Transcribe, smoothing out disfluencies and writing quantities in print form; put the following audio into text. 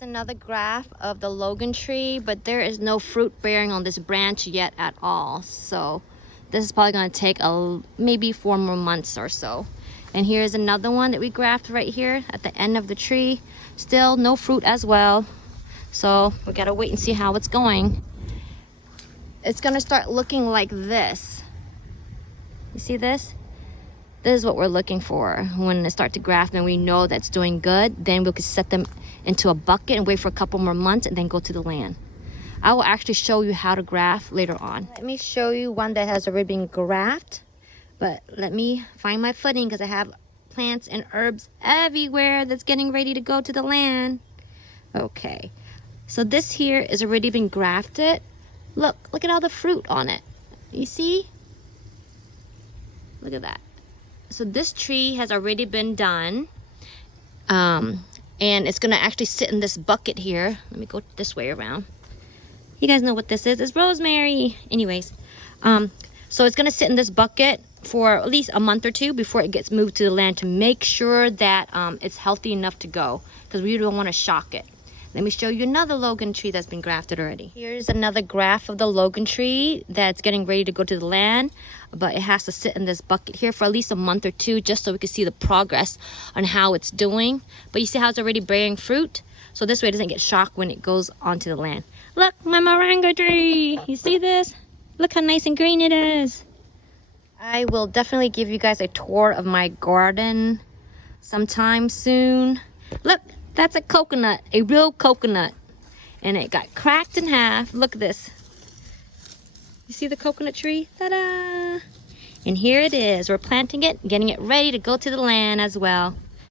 Here's another graph of the Logan tree, but there is no fruit bearing on this branch yet at all. So this is probably going to take maybe 4 more months or so. And here's another one that we grafted right here at the end of the tree. Still no fruit as well. So we gotta wait and see how it's going. It's gonna start looking like this. You see this? This is what we're looking for. When they start to graft and we know that's doing good, then we can set them into a bucket and wait for a couple more months and then go to the land. I will actually show you how to graft later on. Let me show you one that has already been grafted. But let me find my footing because I have plants and herbs everywhere that's getting ready to go to the land. Okay, so this here is already been grafted. Look at all the fruit on it. You see? Look at that. So this tree has already been done. And it's gonna actually sit in this bucket here. Let me go this way around. You guys know what this is. It's rosemary. Anyways, so it's gonna sit in this bucket for at least a month or 2 before it gets moved to the land to make sure that it's healthy enough to go, because we don't want to shock it. Let me show you another Logan tree that's been grafted already. Here's another graph of the Logan tree that's getting ready to go to the land, but it has to sit in this bucket here for at least a month or 2 just so we can see the progress on how it's doing. But you see how it's already bearing fruit? So this way it doesn't get shocked when it goes onto the land. Look, my moringa tree! You see this? Look how nice and green it is. I will definitely give you guys a tour of my garden sometime soon. Look, that's a coconut, a real coconut. And it got cracked in half. Look at this. You see the coconut tree? Ta-da! And here it is. We're planting it, getting it ready to go to the land as well.